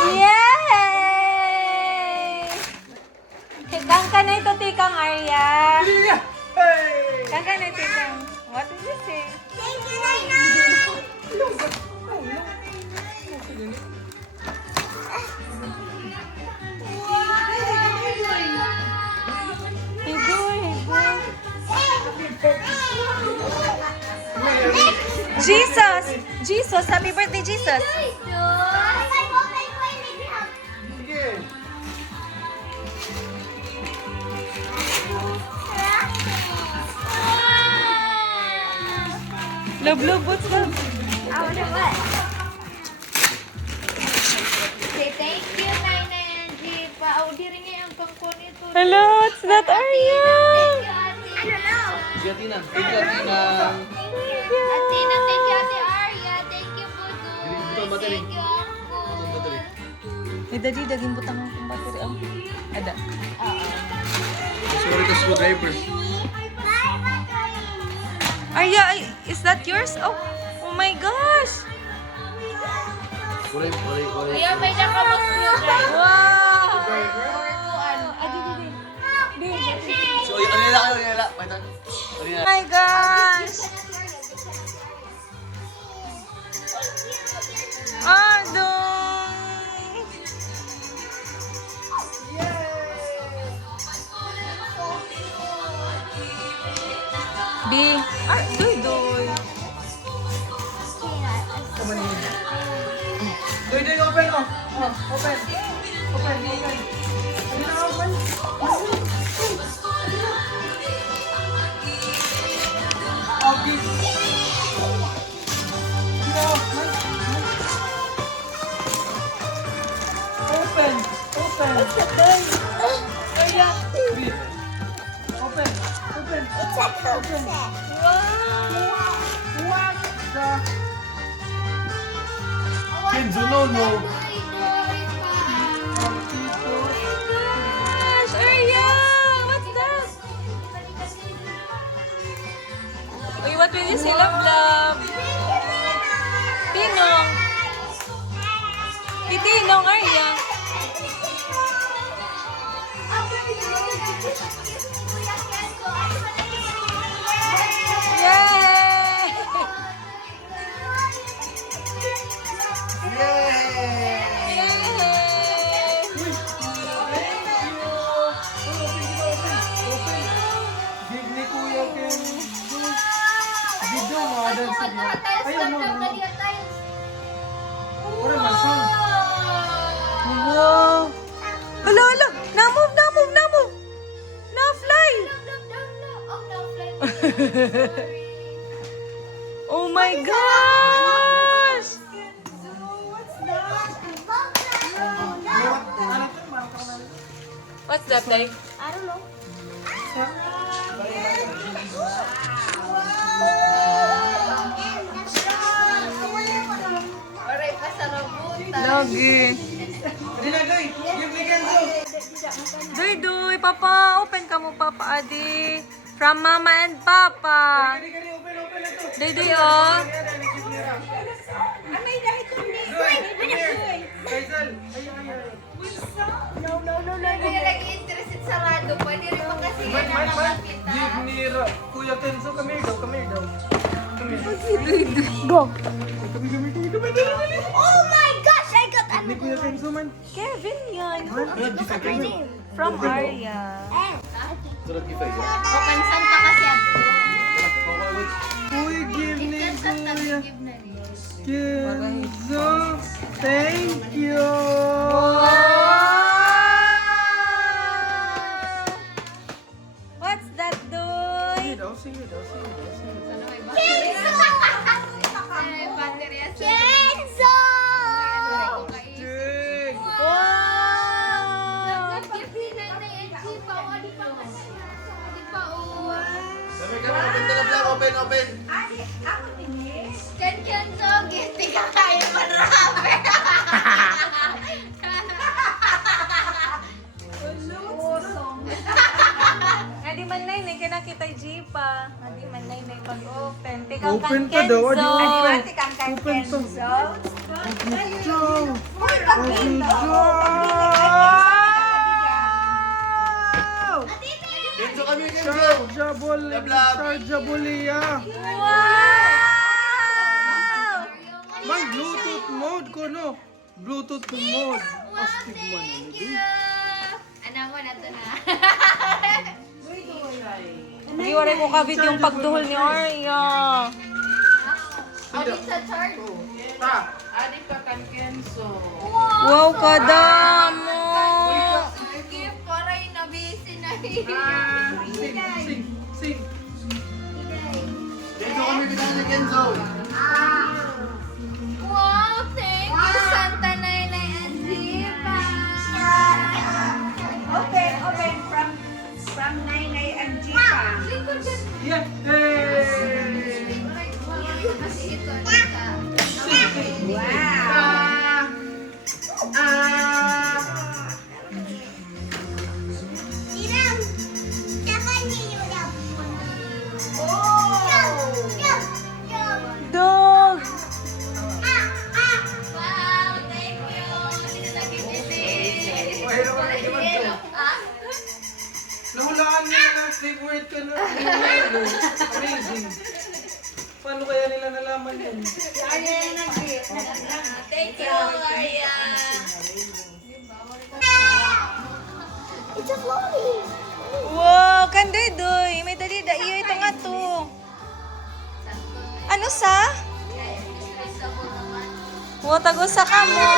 Yay! Kangka na ito, Tikang Arya. Kangka na ito, Tikang. What did you say? Thank you, Nana. Jesus! Jesus! Happy birthday, Jesus! Love, love, what's love? I wonder what. Say thank you, Nana and Jeep. Paudirin niya ang pangkon ito. Hello, it's not Arya! Thank you, Ate. I don't know. Tina. Thank you, Tina. Thank you. Ate na, thank you, Ate Arya. Thank you, Budo. Thank you, Uncle. May dadi, daging butang ang battery. Oh. Ada. Sorry to screwdriver. Arya, is that yours? Oh, oh my gosh! Uray. Kuya, may nakamot mo dyan. Wow! So, ano nila? Paitan. Oh my gosh! Adoy! B. Doy, doy. Doy, open mo. Open. Ano na open? Okay. Open. It's a bird. Open. It's a cookset. What the? Kenzo, no. Gosh, Arya! What's that? Uy, what will you say, love, love? Tinong. Tinong, Arya. Yay! Big ni Kuya Kenzo. Video mo, Adan sige. Ayun, no. Wala man sound. Wow! Hala, hala! Na-move! Na-fly! Oh my gosh! What's that, like? I don't know. Alright, pasarabutan. Lagi. Dinagay. Give ni Kenzo. Doy, doy! Papa, open ka mo, Papa Adi. From Mama and Papa. Kani, open ito. Doy, doy, oh. Faisal. Kaya nag-interested sa rado, pwede rin pa kasi yan ang mga kita. Give ni Kuya Kenzo. Come here daw. Come here. Go. Oh my gosh, I got Ni Kuya Kenzo man. Kevin yan. Look at my name. From Arya. Surat ni Faisal. Open Santa kasi yan. Uy, give ni Santa, Kuya give na rin. Kenzo. Thank you. What's that, Doy? Sige daw. Ay, baterya sa... Kenzo! Jig. Wow! Nag-gift ni Nanay and Chipa. O, di pa kasi. Di pa, o. Sabi ka na, open. Kenzo, gift ka kayo marami. Open ka daw. Adi, Kenzo. open. Open to. Ciao. Kenzo kami, Kenzo. Jabolia. Wow! Man, Bluetooth mode ko, no? Bluetooth mode. Astig man. Anak mo na to na. Hindi wala ko kabit yung pagduhol ni Arya. Audit sa chart. Adik ka kan Kenzo. Wow, kadamo! Gift para yung nabisi na Sing. Kenzo kami, pinanay Kenzo. Wow, thank you, Santa Nainay and Diva. Open from Nainay and Jipa. Yeah. Hey. Kasi ito, Nika. Dog! Wow, thank you. Sino nag-ibig? Nahulaan nila ng sleep word ka na. Amazing. Paano kaya nila nalaman yun? Thank you, Arya. Wow, kanday doy. May dali da iyo ito nga to. Ano sa? Wow, tago sa kamo.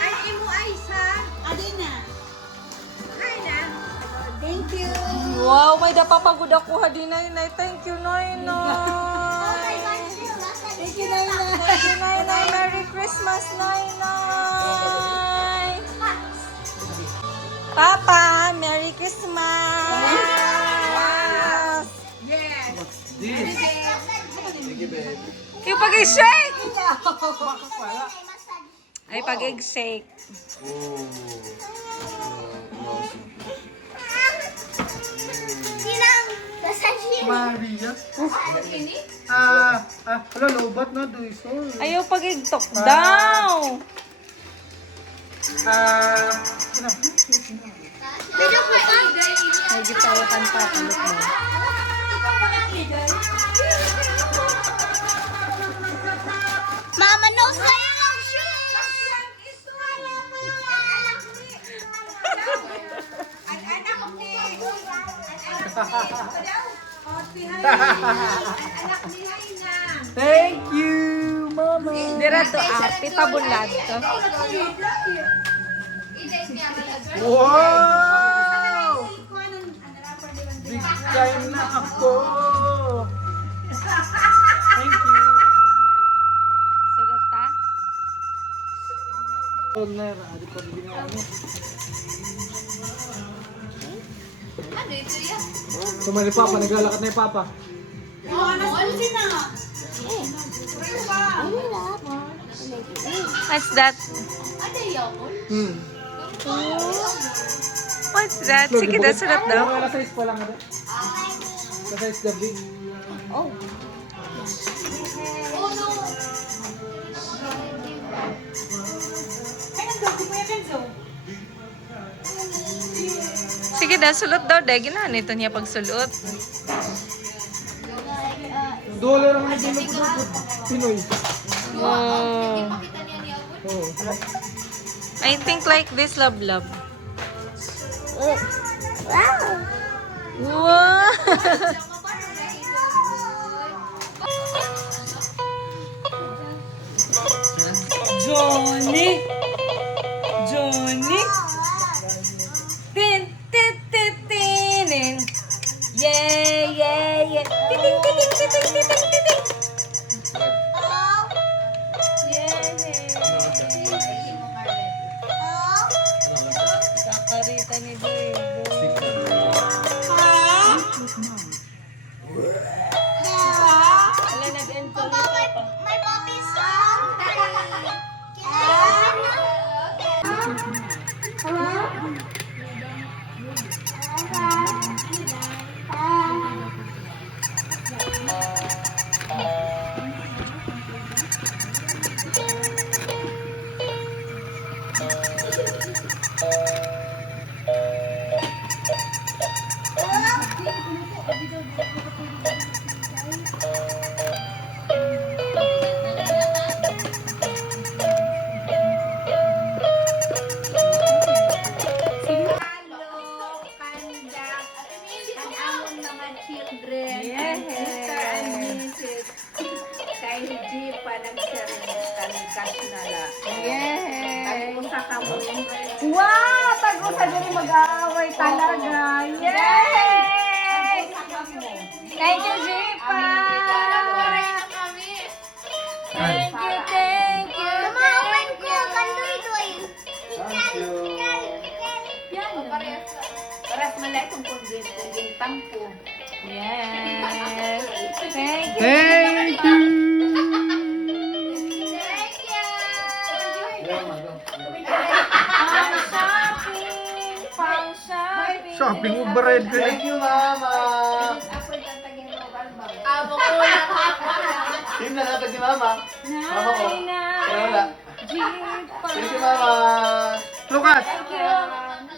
Ay, imo ay sa Adina. Hi na. Thank you. Wow, may dapapagod ako ha di Nainay. Thank you, Nainay. Thank you, Nainay. Thank you, Nainay. Merry Christmas, Nainay. Papa, Merry Christmas. Yes. This. Thank you, babe. Yung pag-shake. Ay, pag-shake. Oh. Maria. Wala, lobat na, duiso. Ayaw pag-igtok daw. May gitawakan pa, palot mo. Mama, no sayang ang shoes! Thank you, Mama. Dira to ate, tabulad to. I-date niya ako lang. Wow! Big time na ako. Thank you. Sulat ta? Adi pa rin namin. Ano ito yan? Tuma ni Papa, naglalakad na yung Papa. What's that? Ano yan? What's that? Sige, na sulat daw. Wala size pa lang. Sa size the big. Oh no! Sige daw, sulot daw. Dahil ginahan ito niya pagsulot. $1 ang naglalakad ko. Pinoy. Wow. Pakita niya niya ako. Oh. I think like this, love. Wow! Johnny! Tin! Yeah! Titing! Kakarita ni Diego. Ala, nag-end ko ni Papa. My puppy song! Hello, Panda. Ang amon mga children. Mr. and Mrs. Kay Jipa nagsirintas na lang. Tag-usa ka mo. Wow! Tag-usa din mag-aaway talaga. Yay! Thank you, Jipa! Thank you, thank you. Mamawan ko, kandoy-doy. Thank you. Paras malay kung gintang ko. Yes. Thank you. Thank you! Thank you. Yeah, mado. Pang shopping. Pang shopping. Shopping mo ba red ka? Thank you, Mama. Amo ko lang. Team na natag ni Mama. Mama ko. Kaya wala. Jipa. Thank you, Mama. Lucas! Thank you.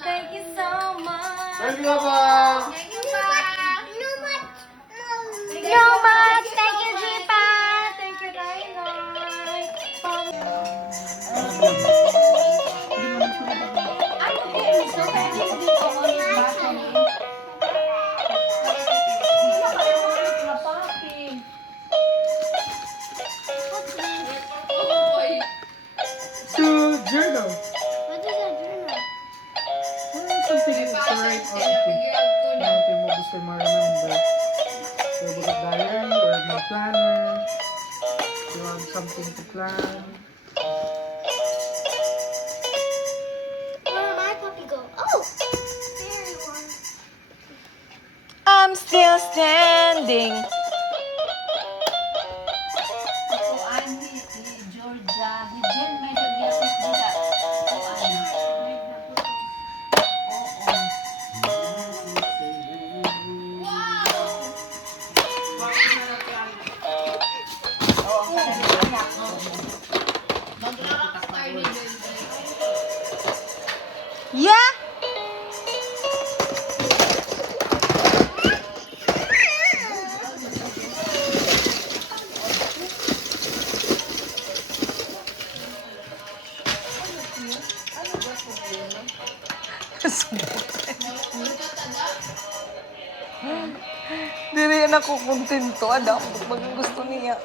Thank you so much. Thank you, Mama. Thank you, pa. So much. Thank you, Jipa. Thank you, Nainoy. To journal. What is that journal? Something to write on. Natin mo gusto ma-remember. So, bullet diary or my planner. You have something to plan. Where did my puppy go? Oh! There he was. I'm still standing. Kuan ni Georgia, Jen medyo bisis nila. Kuan. Yeah. Dili na ko kontento. Adam, maging gusto niya.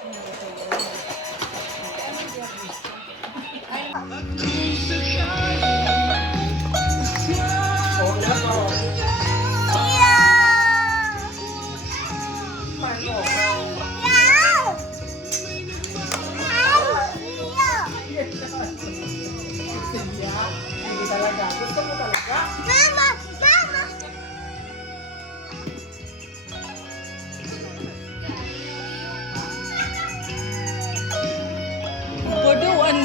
Bodoan,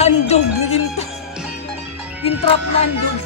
handog, gintrap na handog.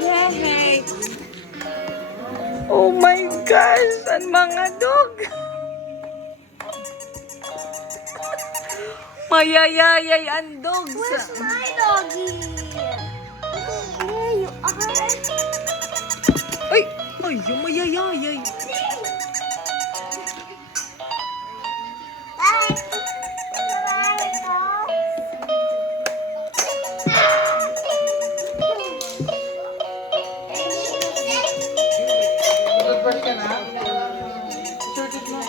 Yay! Oh my gosh! Ang mga dog! Mayayayay ang dogs! Where's my doggy? There you are. Ay! Ay! Yung mayayayay! Bye. Bye, dog. Toothbrush ka na? Shorted mo.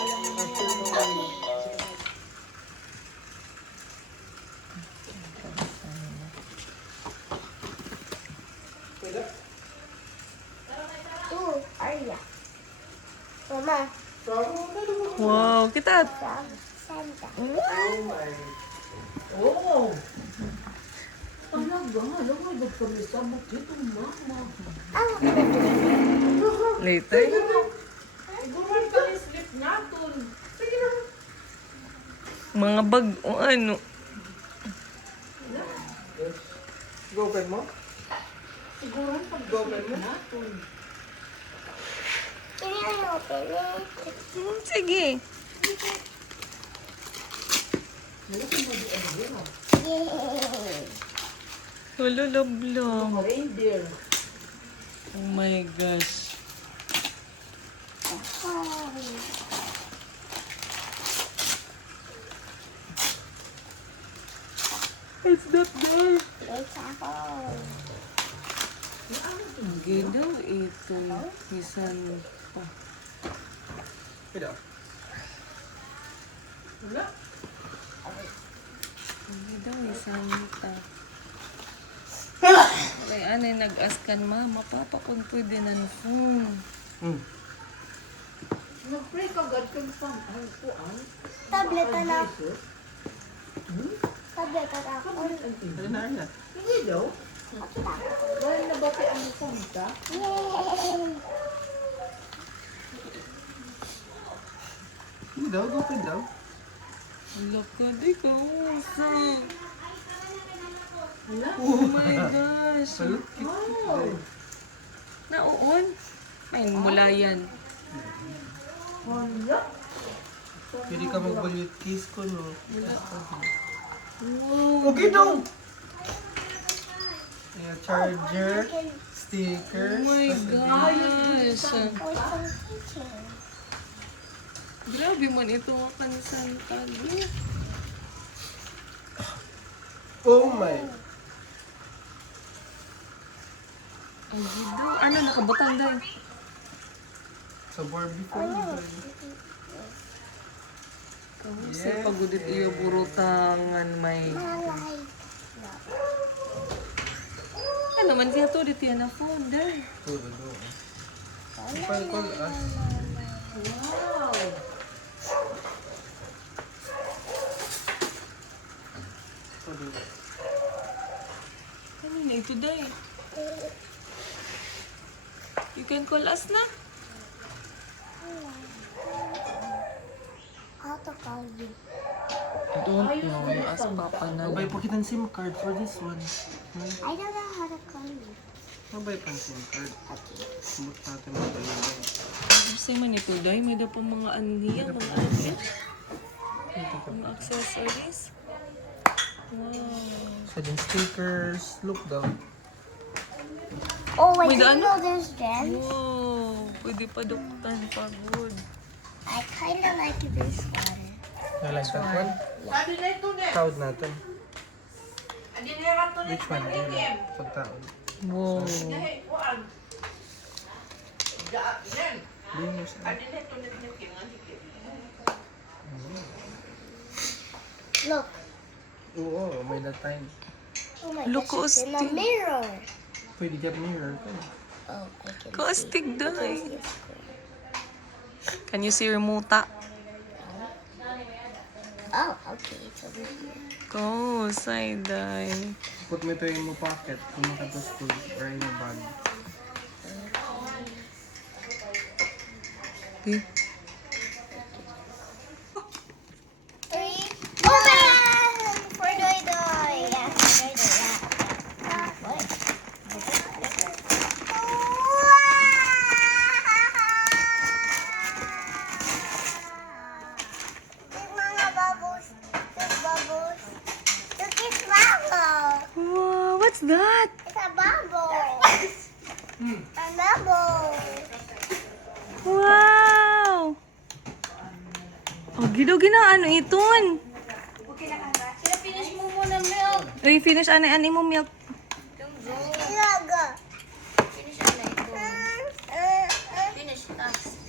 that? Later. Iguran ka ni slip naton. Mga bag o ano. Go-open mo? Iguran pag Go-open mo? naton. Sige. Hululublo. Reindeer. Oh my gosh. It's not there. Hindi daw ito. Isan pa. Pwede. Wala. Hindi daw isan pa. Kaya ano yung nag-askan, Mama, Papa, kung pwede na ng phone. Nag-pray ka agad kang pang. Ay, kuan. Tablet na. Tablet na ako. Ano na rin na? Hindi daw. Dahil nabati ang phone ka. Yay! Hindi daw, go-open daw. Wala ka, di ka usap. Wala. Oh my gosh. Wow. Nauon? Ay, mula yan. Wala. Pwede ka mag-bullet case ko, no? Wow. Okay daw! Ayan, charger, sticker. Oh my gosh. Grabe man ito nga kansan tago. Oh my! Ay, gido. Ano, nakabutang dahil? Sa Barbie phone. Kasi pagudit iyo burutangan may... Ano man siya to, dito yan na phone dahil. Tulo daw. If I call us, Wow. Ano na ito dahil? You can call us na. How to call you? I don't know. As Papa na. mabay pa kitang SIM card for this one. I don't know how to call you. Mabay pang SIM card. Subot natin mga talaga. Kasi man ito dahil. May da pa mga ano niya, mga ano. Mga accessories. Wow. Sa din stickers, look daw. Oh, wait, Wait, do you ano? know this, Jen? Wow. Pwede pa duktan pagod. I kind of like this one. I like that one. Adi na ito ne. Tawad natin. Adi na rato na Which one? Ayun, pagtaon. Wow. Nahi, kuan. Yan. Linus. Adi na ito na Kim. Look. Oo, may that time. Oh my Look, gosh, it's in the Austin. mirror. Pwede ka mirror pa. Oh, I can Kaastig dahil. see the screen. Can you see your muta? Oh, okay, it's over here. Ko, side dahil. Put mo ito in mo pocket kung maka to school or in your bag. Di. Three. Open! For Doy Doy. Yeah, for Doy Doy. Yeah. What? Big mga bubbles. Big bubbles. Look, it's bubble. Wow, what's that? It's a bubble. A bubble. Wow! Oh, gina ano iton? Sila finish mo muna milk. Ay, finish ani mo milk. Ilaga. Finish na ito. Finish tas.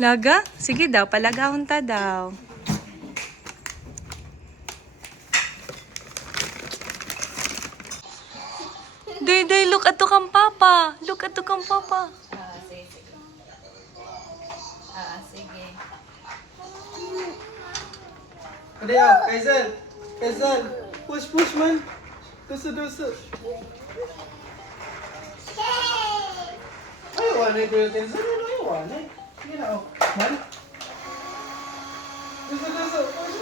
Laga? Sige daw, palagahon ta daw. Day, look at to kang papa. Look at to kang papa. Sige. Sige. Ade, oh, Kaisel. Kaisel. Push man. Duso. Ay, wanay ko yung tension. Ano yung wanay? Sige na, oh. Man. Duso. Push.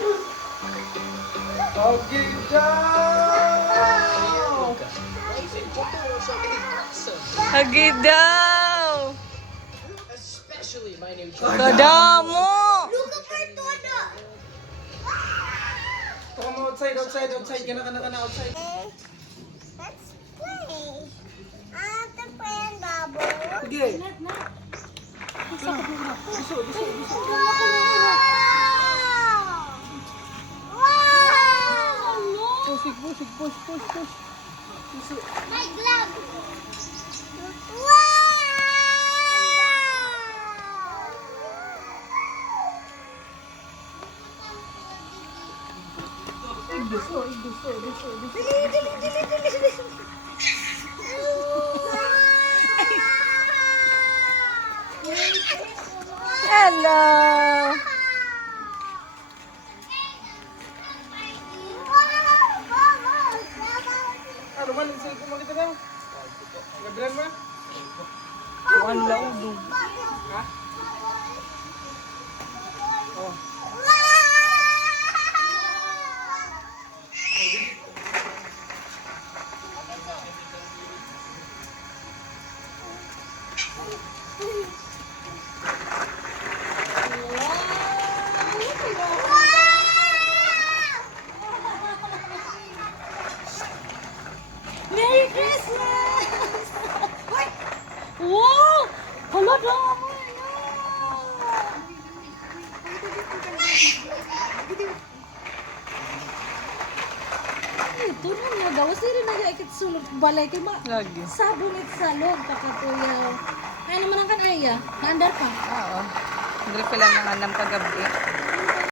Okay, down. Hagi daw! Kadamo! Come outside. Kana, outside. Let's play. The friend bubble. Sige. Wow! Push. My glove. Wow! Hello! Ano man, yung cellphone mo kita daw? Gabilan mo? Ang laudo. Ha? Oh. Merry Christmas! Wow! Hala, damo ito na nga daw. Siri na yung ikit sulod balay kay ma. Lagi. Sabunit sa loob pakatuyaw. Ay naman ang kanaya. Naandar pa. Oo. Hindi pala nanganam kagabi.